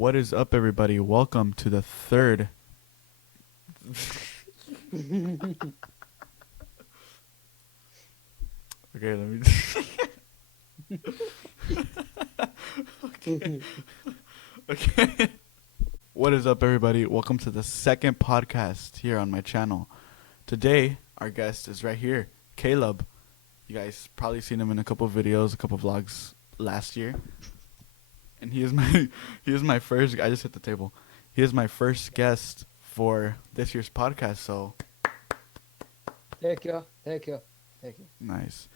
What is up, everybody? Welcome to the third. Okay, let me. Okay. Okay. What is up, everybody? Welcome to the second podcast here on my channel. Today, our guest is right here, Caleb. You guys probably seen him in a couple of videos, a couple of vlogs last year. And he is my first. I just hit the table. He is my first guest for this year's podcast. So Thank you. Thank you. Thank you. nice.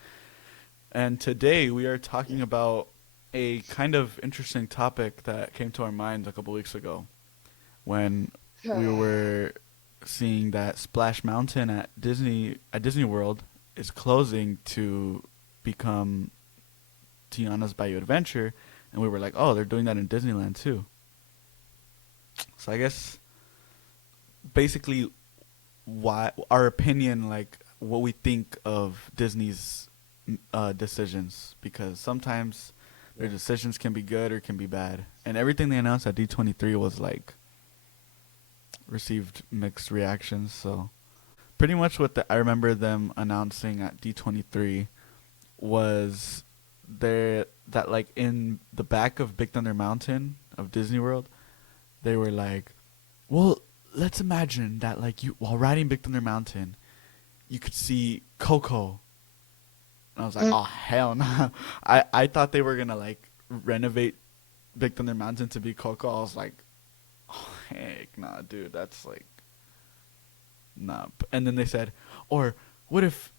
And today we are talking about a kind of interesting topic that came to our minds a couple weeks ago when we were seeing that Splash Mountain at Disney World is closing to become Tiana's Bayou Adventure, and we were like, oh, they're doing that in Disneyland too. So I guess basically why our opinion, like what we think of Disney's decisions, because sometimes their decisions can be good or can be bad, and everything they announced at D23 was like received mixed reactions. So pretty much what I remember them announcing at D23 was that like in the back of Big Thunder Mountain of Disney World, they were like, well, let's imagine that like you while riding Big Thunder Mountain, you could see Coco. And I was like, oh hell no. I thought they were gonna like renovate Big Thunder Mountain to be Coco. I was like, oh, heck nah, dude, that's like nah. And then they said, or what if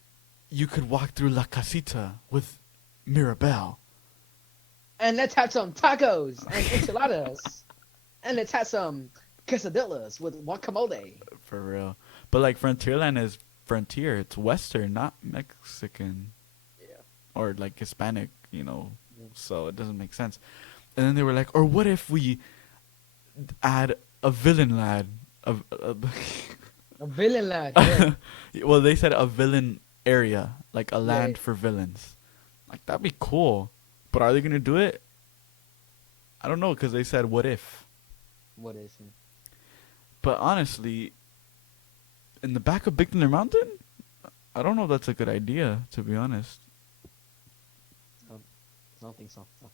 you could walk through La Casita with Mirabelle? And let's have some tacos and enchiladas. And let's have some quesadillas with guacamole. For real. But like Frontierland is frontier. It's Western, not Mexican Yeah. or like Hispanic, you know. Yeah. So it doesn't make sense. And then they were like, or what if we add a villain lad? A villain lad. Yeah. Well, they said a villain area, like a land Yeah. for villains. Like, that'd be cool. But are they going to do it? I don't know, because they said, what if? What is it? But honestly, in the back of Big Thunder Mountain, I don't know if that's a good idea, to be honest. I don't think so. No.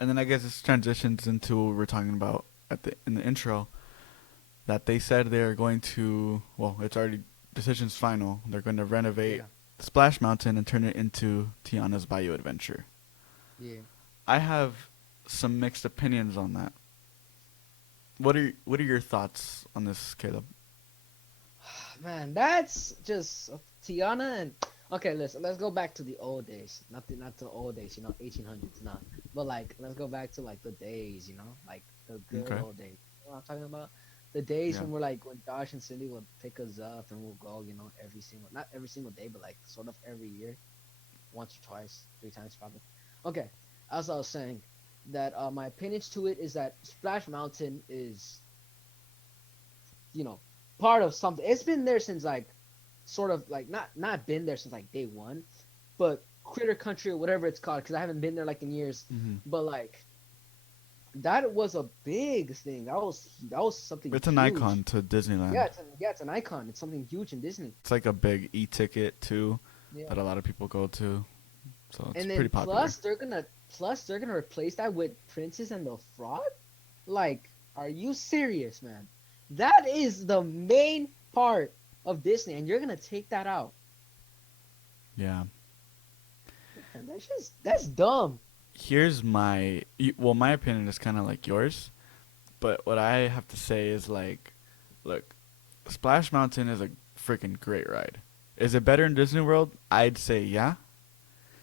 And then I guess this transitions into what we were talking about in the intro, that they said they're going to, well, it's already, decision's final. They're going to renovate Splash Mountain and turn it into Tiana's Bayou Adventure. Yeah. I have some mixed opinions on that. What are your thoughts on this, Caleb? Man, that's just Tiana and okay. Let's go back to the old days. Not the old days, 1800s, not. But like, let's go back to like the days, like the good Okay. old days. You know what I'm talking about? The days Yeah. when Josh and Cindy would pick us up and we'll go, not every single day, but like sort of every year, once or twice, 3 times probably. Okay, as I was saying, that my opinions to it is that Splash Mountain is, part of something. It's been there since like, sort of like not been there since like day one, but Critter Country or whatever it's called, because I haven't been there like in years. Mm-hmm. But like, that was a big thing. That was something. It's an huge. icon to Disneyland. Yeah, it's an icon. It's something huge in Disney. It's like a big e-ticket too, Yeah. that a lot of people go to. So it's And then pretty popular. plus they're gonna replace that with Princess and the Frog. Like, are you serious, man? That is the main part of Disney, and you're gonna take that out. Yeah. And that's dumb. Here's my opinion is kind of like yours, but what I have to say is like, look, Splash Mountain is a freaking great ride. Is it better in Disney World? I'd say yeah.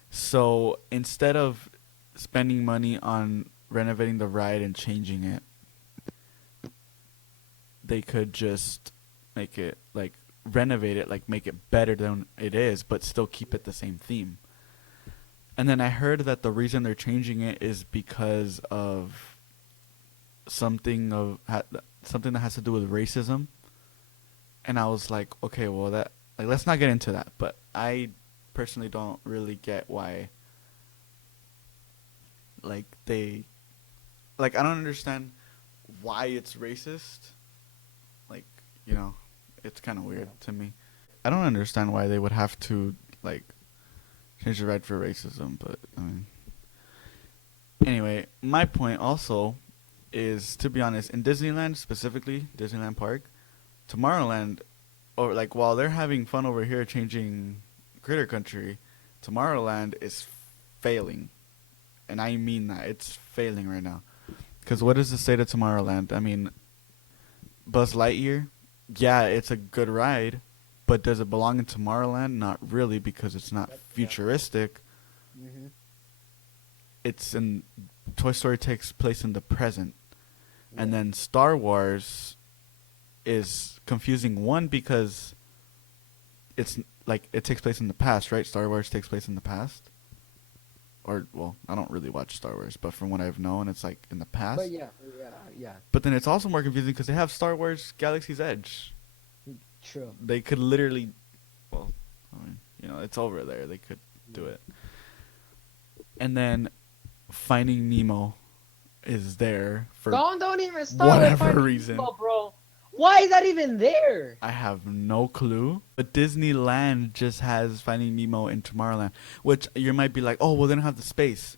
So instead of spending money on renovating the ride and changing it, they could just make it like renovate it, like make it better than it is, but still keep it the same theme. And then I heard that the reason they're changing it is because of something that has to do with racism. And I was like, okay, well that, like, let's not get into that. But I personally don't really get why like they like I don't understand why it's racist. Like, you know, it's kind of Yeah. weird to me. I don't understand why they would have to like change the right for racism, but I mean, anyway, my point also is, to be honest, in Disneyland specifically, Disneyland Park, Tomorrowland, or like while they're having fun over here changing Critter Country, Tomorrowland is failing, and I mean that it's failing right now. Because what Yeah. is the state of Tomorrowland? I mean, Buzz Lightyear, yeah, it's a good ride, but does it belong in Tomorrowland? Not really, because it's not Yep. Yeah. futuristic. Mhm. It's in Toy Story takes place in the present, and Yeah. then Star Wars is confusing. One, because it's like it takes place in the past, right? Star Wars takes place in the past, or well, I don't really watch Star Wars, but from what I've known, it's like in the But past. yeah, yeah, yeah. But then it's also more confusing because they have Star Wars Galaxy's Edge. True. They could literally, well, I mean, you know, it's over there. They could do Yeah. it. And then Finding Nemo is there for Don't even start with whatever Finding reason. Nemo, bro. Why is that even there? I have no clue. But Disneyland just has Finding Nemo in Tomorrowland, which you might be like, oh, well, they don't have the space.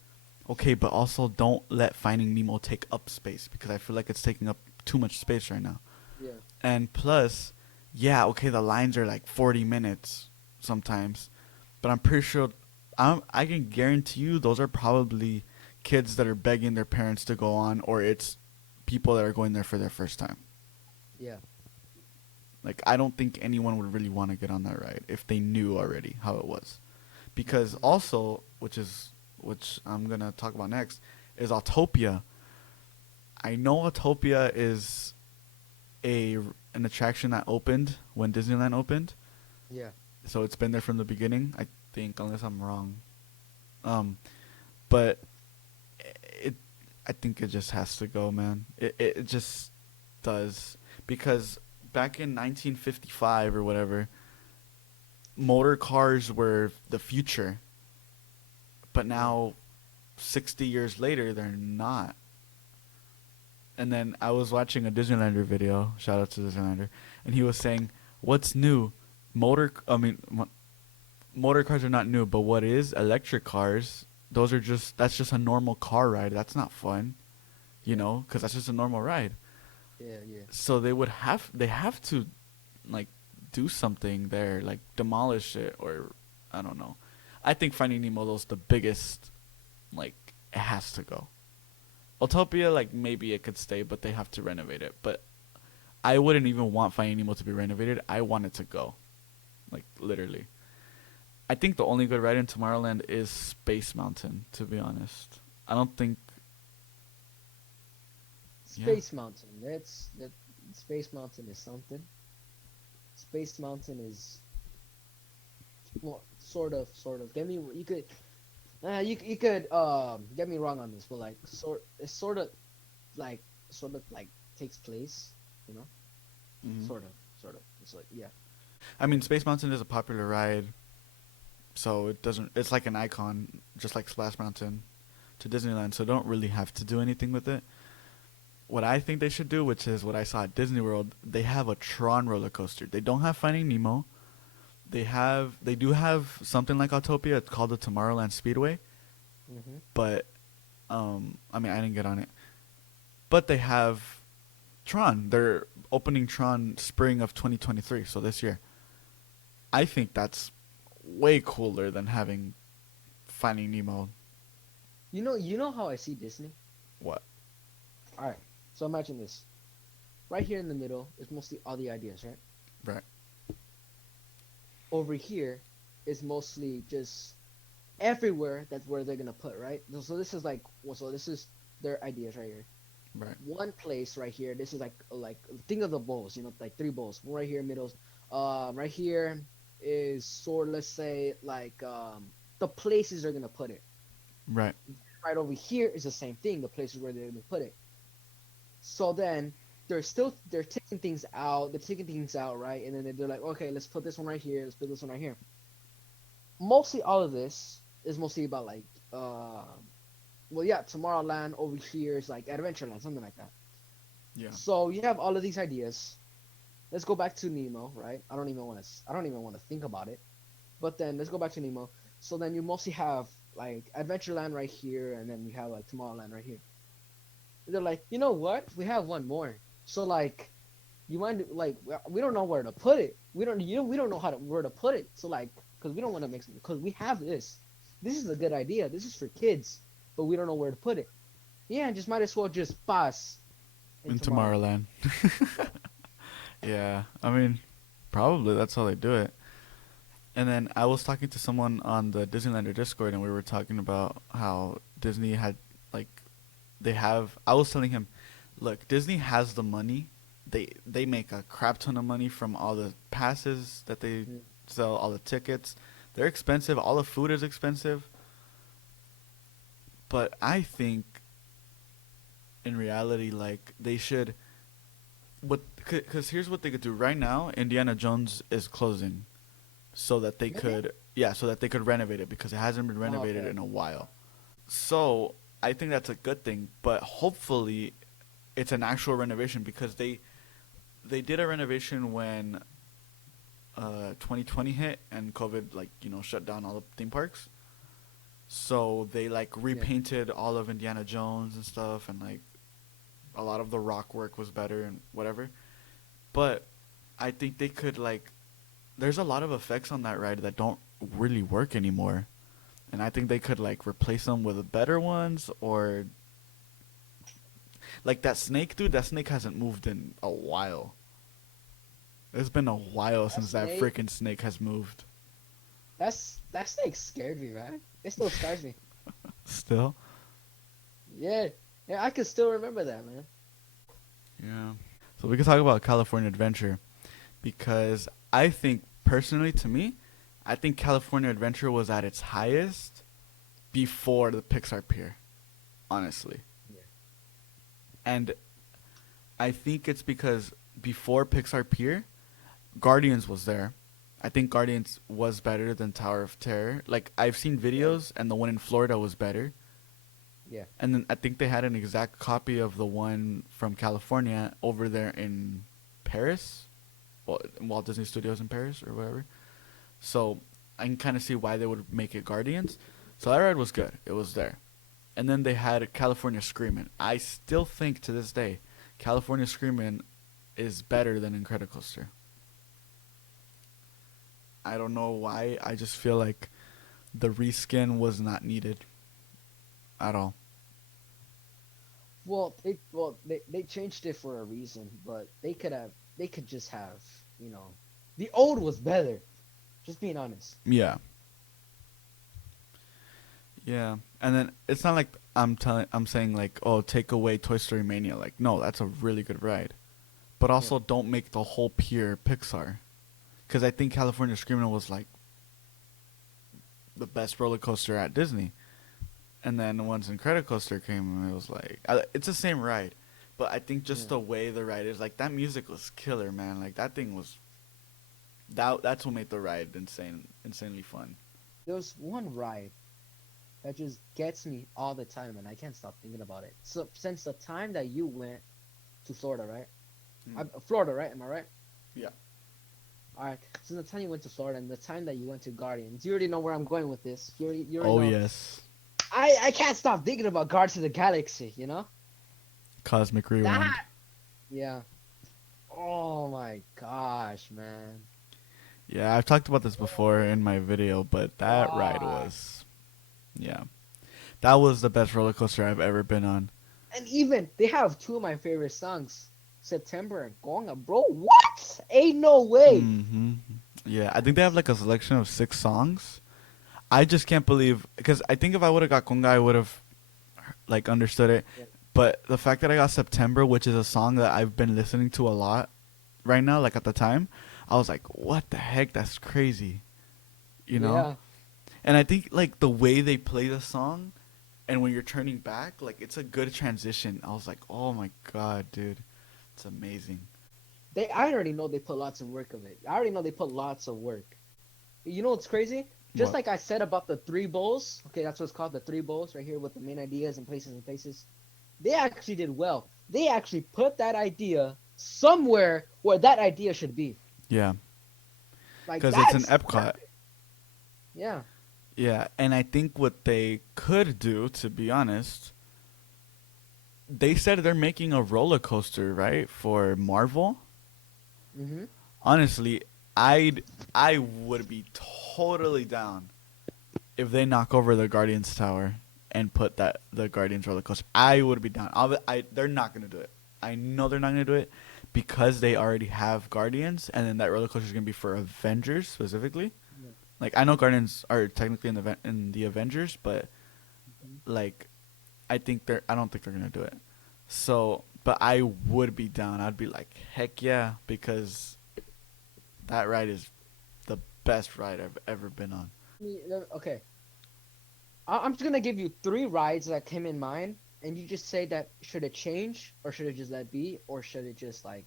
Okay, but also don't let Finding Nemo take up space because I feel like it's taking up too much space right now. Yeah. And plus, yeah, okay, the lines are like 40 minutes sometimes, but I'm pretty sure I can guarantee you those are probably kids that are begging their parents to go on, or it's people that are going there for their first time. Yeah. Like, I don't think anyone would really want to get on that ride if they knew already how it was. Because Mhm. also, which I'm going to talk about next, is Autopia. I know Autopia is a an attraction that opened when Disneyland opened. Yeah. So it's been there from the beginning, I think, unless I'm wrong. Um, but it, I think it just has to go, man. It just does because back in 1955 or whatever, motor cars were the future, but Yeah. now 60 years later, they're not. And then I was watching a Disneylander video. Shout out to Disneylander, and he was saying, "What's new? Motor cars are not new, but what is electric cars? Those are that's just a normal car ride. That's not fun, you Yeah. know, because that's just a normal ride. Yeah. Yeah. So they have to like do something there, like demolish it or I don't know. I think Finding Nemo is the biggest. Like it has to go. Utopia, like maybe it could stay, but they have to renovate it. But I wouldn't even want Finding Nemo to be renovated. I want it to go, like literally. I think the only good ride in Tomorrowland is Space Mountain. To be honest, I don't think. Yeah, Space Mountain. That's that. Space Mountain is something. Space Mountain is well, sort of. Get me. You could. You could get me wrong on this, but like it's like sort of like takes place, you know, hmm sort of. It's like yeah, I mean Space Mountain is a popular ride, so it doesn't. It's like an icon, just like Splash Mountain, to Disneyland. So don't really have to do anything with it. What I think they should do, which is what I saw at Disney World, they have a Tron roller coaster. They don't have Finding Nemo. They do have something like Autopia. It's called the Tomorrowland Speedway, hmm but I mean I didn't get on it. But they have Tron. They're opening Tron spring of 2023, so this year. I think that's way cooler than having Finding Nemo. you know how I see Disney. What? All right, so imagine this. Right here in the middle is mostly all the ideas, right? Right. Over here is mostly just everywhere. That's where they're gonna put, right? So this is like, well, so this is their ideas right here. Right. One place right here. This is like think of the bowls, like three bowls. One right here, middle. Right here is sort. Let's say like the places they're gonna put it. Right. Right over here is the same thing. The places where they're gonna put it. So then they're taking things out. They're taking things out, right? And then they're like, okay, let's put this one right here. Let's put this one right here. Mostly all of this is mostly about like well, yeah, Tomorrowland over here is like Adventureland, something like that. Yeah. So you have all of these ideas. Let's go back to Nemo, right? I don't even want to think about it. But then let's go back to Nemo. So then you mostly have like Adventureland right here, and then you have like Tomorrowland right here. They're like, you know what? We have one more. So like, you mind like we don't know where to put it. We don't know where to put it. So like, because we don't want to mix because we have this. This is a good idea. This is for kids, but we don't know where to put it. Yeah, just might as well just pass in In Tomorrowland. Tomorrowland. Yeah. I mean, probably that's how they do it. And then I was talking to someone on the Disneylander Discord, and we were talking about how Disney had, like, they have. I was telling him, look, Disney has the money. They make a crap ton of money from all the passes that they Mm. sell, all the tickets. They're expensive. All the food is expensive. But I think, in reality, like they should. What? Because here's what they could do right now. Indiana Jones is closing, so that they Really? could, yeah, so that they could renovate it because it hasn't been Oh, renovated okay. in a while. So I think that's a good thing, but hopefully it's an actual renovation because they did a renovation when 2020 hit and COVID, like, shut down all the theme parks. So they like Yeah. repainted all of Indiana Jones and stuff, and like a lot of the rock work was better and whatever. But I think they could like there's a lot of effects on that ride that don't really work anymore. And I think they could like replace them with better ones, or like that snake, dude. That snake hasn't moved in a while. It's been a while That since that snake. freaking snake has moved. That snake scared me, man. It still scares me. Still? Yeah. Yeah, I can still remember that, man. Yeah. So we could talk about California Adventure because I think personally, to me, I think California Adventure was at its highest before the Pixar Pier, honestly. Yeah. And I think it's because before Pixar Pier, Guardians was there. I think Guardians was better than Tower of Terror. Like I've seen Yeah. videos, and the one in Florida was better. Yeah. And then I think they had an exact copy of the one from California over there in Paris, well, Walt Disney Studios in Paris or whatever. So I can kind of see why they would make it Guardians. So that ride was good. It was there. And then they had California Screamin'. I still think to this day, California Screamin' is better than Incredicoaster. I don't know why. I just feel like the reskin was not needed at all. They changed it for a reason, but they could just have, you know, the old was better. Just being honest. Yeah. Yeah. And then it's not like I'm saying like, "Oh, take away Toy Story Mania." Like, no, that's a really good ride. But Yeah. also don't make the whole pier Pixar, cuz I think California Screamin' was like the best roller coaster at Disney. And then once Incredicoaster came, it was like it's the same ride, but I think just Yeah. the way the ride is, like that music was killer, man. Like that thing was that's what made the ride insanely fun. There's one ride that just gets me all the time, and I can't stop thinking about it. So since the time that you went to Florida, right? Mm. Florida, right? Am I right? Yeah. All right. Since the time you went to Florida and the time that you went to Guardians, you already know where I'm going with this. You already Oh know. yes. I can't stop thinking about Guardians of the Galaxy. You know Cosmic Rewind. that. Yeah. Oh my gosh, man. Yeah, I've talked about this before in my video, but that ride God. was, yeah, that was the best roller coaster I've ever been on. And even they have two of my favorite songs, September and Gonga. Bro, what? Ain't no way. Mm-hmm. Yeah, I think they have like a selection of 6 songs. I just can't believe because I think if I would have got Conga, I would have like understood it. Yeah, But the fact that I got September, which is a song that I've been listening to a lot right now, like at the time, I was like, "What the heck? That's crazy," you know. yeah. And I think like the way they play the song, and when you're turning back, like it's a good transition. I was like, "Oh my god, dude, it's amazing." I already know they put lots of work of it. I already know they put lots of work. You know what's crazy? Just What? like I said about the three bowls. Okay, that's what's called the three bowls right here with the main ideas and places and places. They actually did well. They actually put that idea somewhere where that idea should be. Yeah, Like because it's an that's Epcot. perfect. Yeah. Yeah, and I think what they could do, to be honest, they said they're making a roller coaster, right, for Marvel. Mhm. Honestly, I'd I would be totally down if they knock over the Guardians Tower and put that the Guardians roller coaster. I would be down. They're not gonna do it. I know they're not gonna do it because they already have Guardians, and then that roller coaster is gonna be for Avengers specifically. Yeah. Like I know Guardians are technically in the Avengers, but Mhm. like I don't think they're gonna do it. So, but I would be down. I'd be like, heck yeah, because that ride is the best ride I've ever been on. Okay. I'm just gonna give you three rides that came in mind, and you just say that should it change or should it just let be or should it just like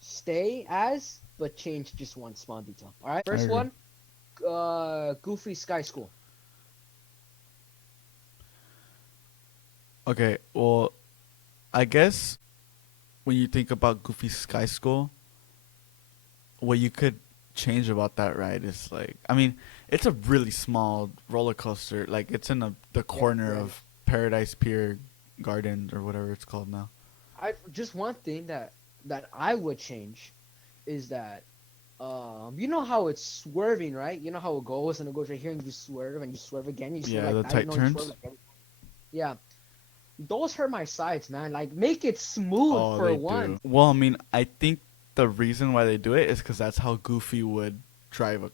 stay as but change just one small detail. All right. I First agree. one, Goofy Sky School. Okay, well, I guess when you think about Goofy Sky School, what you could change about that ride is like, I mean, it's a really small roller coaster. Like it's in the Yeah, corner yeah. of Paradise Pier Garden or whatever it's called now. I just one thing that I would change is that you know how it's swerving, right? You know how it goes and it goes right here and you swerve again, you swerve Yeah, like the that, you tight know, you swerve turns. again. Yeah, those hurt my sides, man. Like make it smooth Oh, for they do. once. Well, I mean, I think the reason why they do it is because that's how Goofy would drive a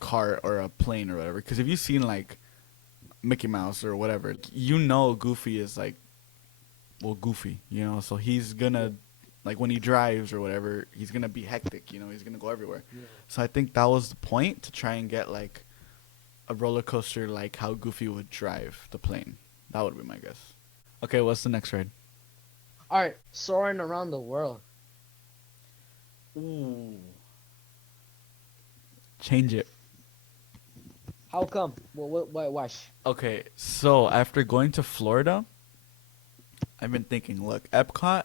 car or a plane or whatever. Because if you've seen like Mickey Mouse or whatever, you know Goofy is like, well, Goofy, you know, so he's Yeah, gonna, like when he drives or whatever, he's gonna be hectic, you know, he's gonna go everywhere. yeah. So I think that was the point to try and get like a roller coaster like how Goofy would drive the plane. That would be my guess. Okay, what's the next ride? All right, soaring around the world. Ooh. Change it. How come? Well, what? Why? Okay, so after going to Florida, I've been thinking, look, Epcot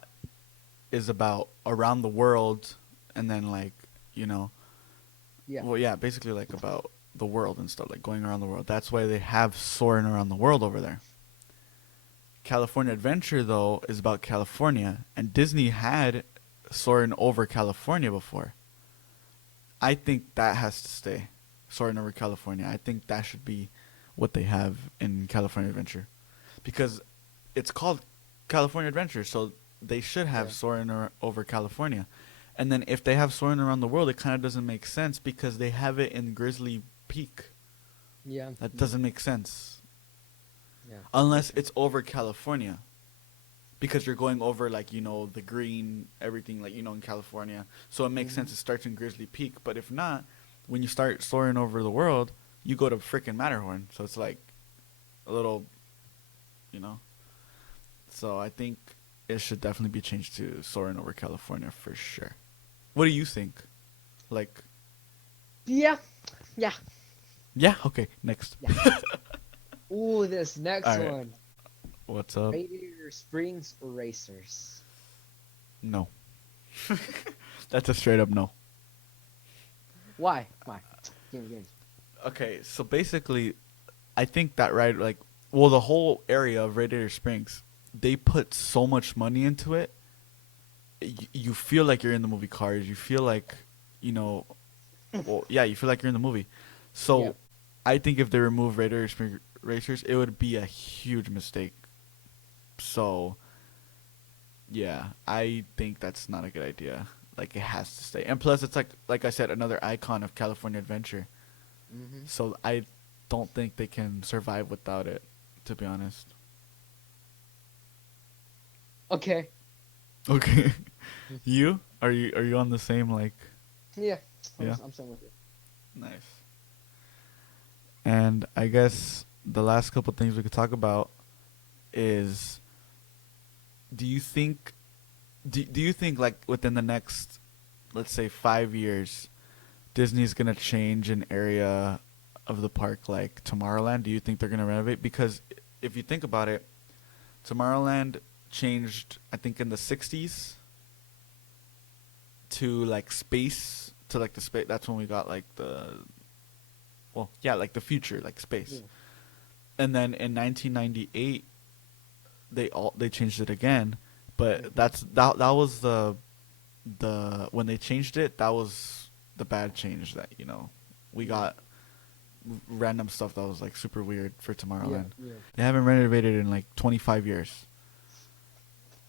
is about around the world and then like, you know, Yeah, well, yeah, basically like about the world and stuff, like going around the world. That's why they have soaring around the world over there. California Adventure though is about California, and Disney had soaring over California before. I think that has to stay. Soaring over California. I think that should be what they have in California Adventure, because it's called California Adventure, so they should have yeah, soaring over California. And then if they have soaring around the world, it kind of doesn't make sense because they have it in Grizzly Peak. yeah, That yeah, doesn't make sense yeah. unless Makes it's sense. over California, because you're going over like the green everything like in California, so it makes Hmm. sense it starts in Grizzly Peak. But if not, when you start soaring over the world, you go to freaking Matterhorn, so it's like a little, you know. So I think it should definitely be changed to soaring over California for sure. What do you think? Like, Yeah, yeah, yeah, okay, next. yeah. Ooh, this next All right, one. what's up? Radiator Springs Racers. No. That's a straight up no. Why? Why? Give me. Okay, so basically, I think that ride, like, well, the whole area of Radiator Springs, they put so much money into it. You feel like you're in the movie Cars. You feel like, you know, well, yeah, you feel like you're in the movie. Yeah. So, I think if they remove Radiator Springs Racers, it would be a huge mistake. So, yeah, I think that's not a good idea. Like, it has to stay. And plus, it's like I said, another icon of California Adventure. Hmm. So I don't think they can survive without it, to be honest. Okay. Okay. You? Are you on the same like Yeah. yeah? I'm saying with it. Nice. And I guess the last couple things we could talk about is, do you think do you think like within the next, let's say, 5 years, Disney's going to change an area of the park like Tomorrowland? Do you think they're gonna renovate? Because if you think about it, Tomorrowland changed, I think, in the '60s to like space to like the space. That's when we got like yeah, like the future, like space. Yeah. And then in 1998, they changed it again. But Mhm. that was the when they changed it, that was the bad change that we Yeah. got random stuff that was like super weird for Yeah. Tomorrowland. Yeah. They haven't renovated in like 25 years.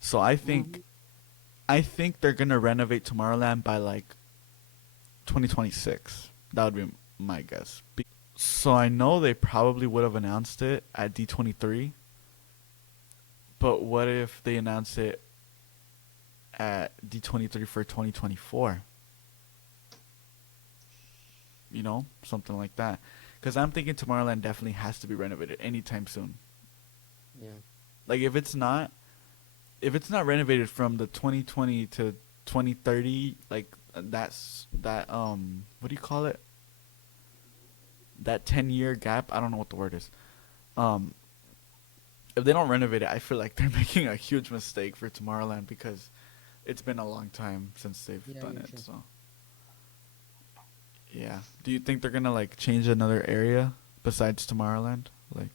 So Hmm. I think they're gonna renovate Tomorrowland by like 2026. That would be my guess. So I know they probably would have announced it at D23, but what if they announce it at D23 for 2024? Something like that. Because I'm thinking Tomorrowland definitely has to be renovated anytime soon. Yeah. Like if it's not renovated from the 2020 to 2030, like that's that what do you call it? That 10-year gap. I don't know what the word is. Um, if they don't renovate it, I feel like they're making a huge mistake for Tomorrowland because it's been a long time since they've Yeah. done Yeah. it. Sure. So yeah. Do you think they're gonna like change another area besides Tomorrowland? Like,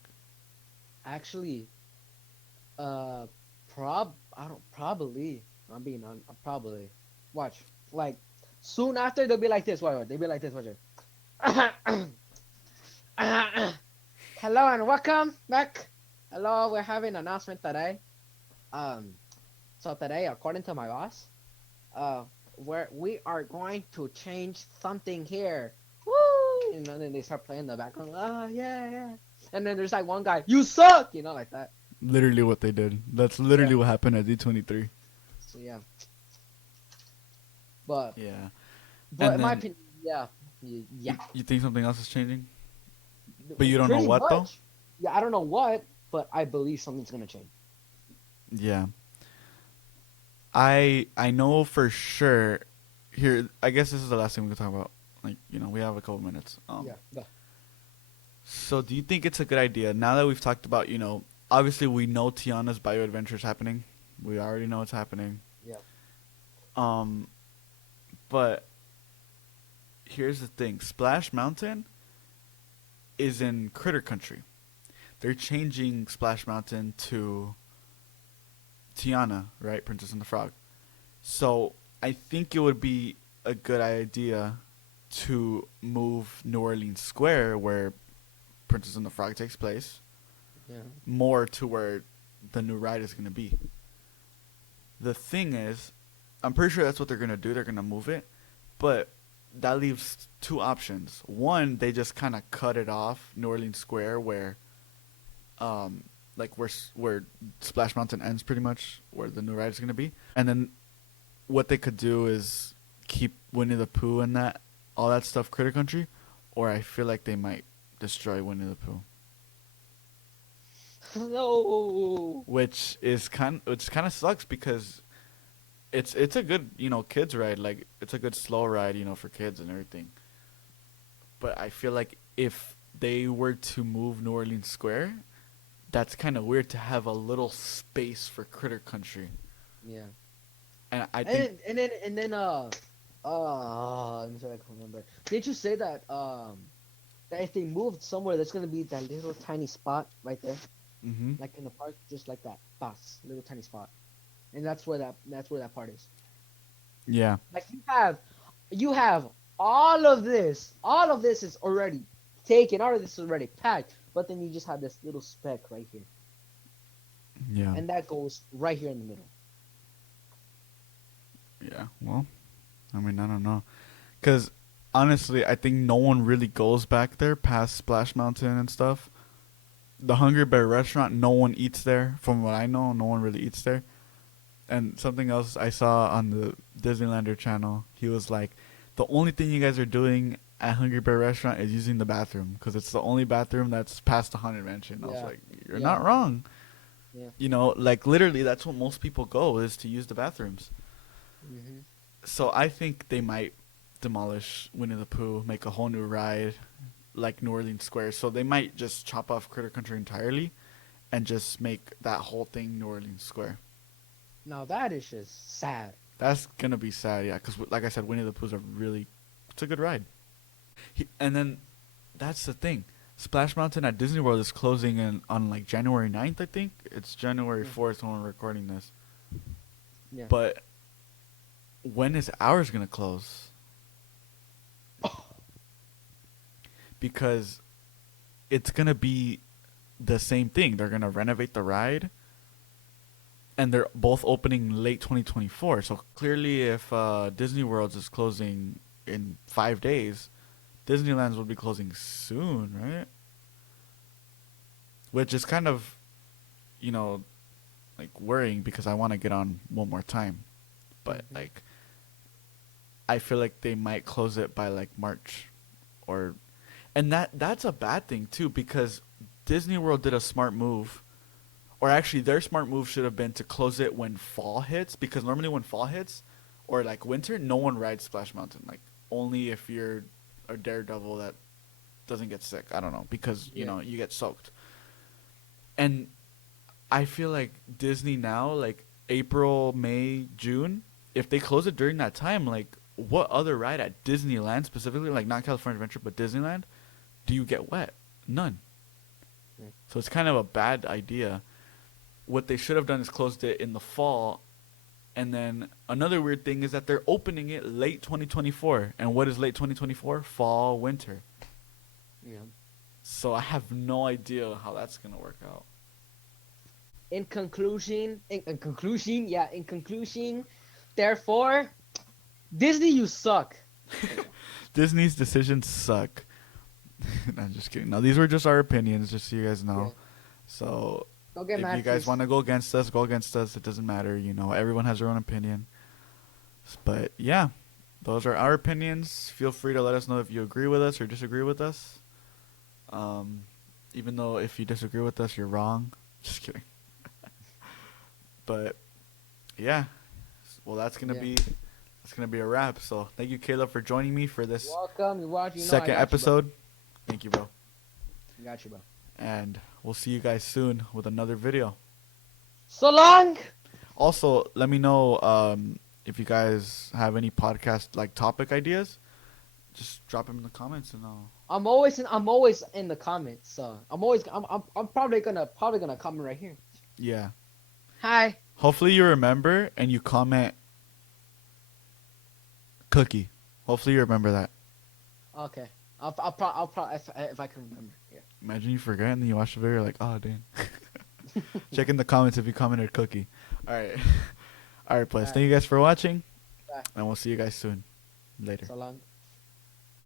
Actually, uh, I don't probably. I'm being on. Probably. Watch. Like soon after they'll be like this. Watch. They'll be like this. Watch it. Hello and welcome back. Hello, we're having an announcement today. Um, so today, according to my boss, uh, we are going to change something here. Woo! Then they start playing in the background. Oh yeah, yeah. And then there's like one guy, you suck, like that. literally what they did. That's Yeah. literally what happened at D23. So yeah, but Yeah. but And in my then opinion, yeah, yeah, you think something else is changing, but you don't know pretty what though. much. Yeah, I don't know what, but I believe something's gonna change. Yeah. I know for sure. Here, I guess this is the last thing we can talk about. Like, we have a couple minutes. Yeah, go. So do you think it's a good idea now that we've talked about, obviously we know Tiana's bio adventure is happening. We already know it's happening. Yeah, Um, but here's the thing: Splash Mountain is in Critter Country. They're changing Splash Mountain to Tiana, right? Princess and the Frog. So I think it would be a good idea to move New Orleans Square, where Princess and the Frog takes place, yeah, more to where the new ride is going to be. The thing is, I'm pretty sure that's what they're going to do. They're going to move it. But that leaves two options. One, they just kind of cut it off, New Orleans Square, where, like where Splash Mountain ends, pretty much, where the new ride is going to be. And then what they could do is keep Winnie the Pooh and all that stuff, Critter Country, or I feel like they might destroy Winnie the Pooh, no. which kind of sucks because it's a good kids ride, like it's a good slow ride for kids and everything. But I feel like if they were to move New Orleans Square, that's kind of weird to have a little space for Critter Country, Yeah. and I think Let me see if I can remember. Did you say that if they moved somewhere, there's gonna be that little tiny spot right there, hmm like in the park, just like that, bus, little tiny spot, and that's where that part is. yeah, Like you have all of this is already taken, all of this is already packed, but then you just have this little speck right here, yeah, and that goes right here in the middle. yeah. Well, I mean, I don't know. Because honestly, I think no one really goes back there past Splash Mountain and stuff. The Hungry Bear restaurant, no one eats there. From what I know, no one really eats there. And something else I saw on the Disneylander channel, he was like, the only thing you guys are doing at Hungry Bear restaurant is using the bathroom because it's the only bathroom that's past the Haunted Mansion. I was Yeah, like, you're yeah, not wrong. yeah. Like literally, that's what most people go is to use the bathrooms. Hmm. So I think they might demolish Winnie the Pooh, make a whole new ride, like New Orleans Square. So they might just chop off Critter Country entirely and just make that whole thing New Orleans Square. Now that is just sad. That's gonna be sad, yeah. Because like I said, Winnie the Pooh's it's a good ride. And then that's the thing. Splash Mountain at Disney World is closing on like January 9th, I think. It's January Yeah. 4th when we're recording this. Yeah. But when is ours going to close? Because it's going to be the same thing. They're going to renovate the ride. And they're both opening late 2024. So clearly if Disney World is closing in 5 days, Disneyland's will be closing soon, right? Which is kind of, like worrying because I want to get on one more time. But like, I feel like they might close it by like March, and that's a bad thing too because Disney World did a smart move, or actually their smart move should have been to close it when fall hits because normally when fall hits, or like winter, no one rides Splash Mountain. Like only if you're a daredevil that doesn't get sick. I don't know because you get soaked. And I feel like Disney now, like April, May, June, if they close it during that time, like what other ride at Disneyland specifically, like not California Adventure, but Disneyland, do you get wet? None. Yeah. So it's kind of a bad idea. What they should have done is closed it in the fall. And then another weird thing is that they're opening it late 2024. And what is late 2024? Fall, winter. Yeah. So I have no idea how that's going to work out. In conclusion, therefore, Disney, you suck. Disney's decisions suck. No, I'm just kidding. No, these were just our opinions, just so you guys know. Yeah. So Don't get if mad. you guys want to go against us, go against us. It doesn't matter. Everyone has their own opinion. But yeah, those are our opinions. Feel free to let us know if you agree with us or disagree with us. Even though if you disagree with us, you're wrong. Just kidding. But yeah, well, that's gonna be a wrap. So thank you, Caleb, for joining me for this Welcome. You're watching. second episode. Thank you, bro. Got you, bro. And we'll see you guys soon with another video. So long. Also, let me know if you guys have any podcast like topic ideas. Just drop them in the comments and I'll. I'm always in the comments. So I'm probably gonna comment right here. Yeah. Hi. Hopefully you remember and you comment cookie. Hopefully you remember that. Okay. I'll probably if I can remember. Yeah. Imagine you forget and then you watch the video, you're like, oh, dang. Check in the comments if you commented cookie. All right. All right, please. Thank you guys for watching. Bye. And we'll see you guys soon. Later. So long.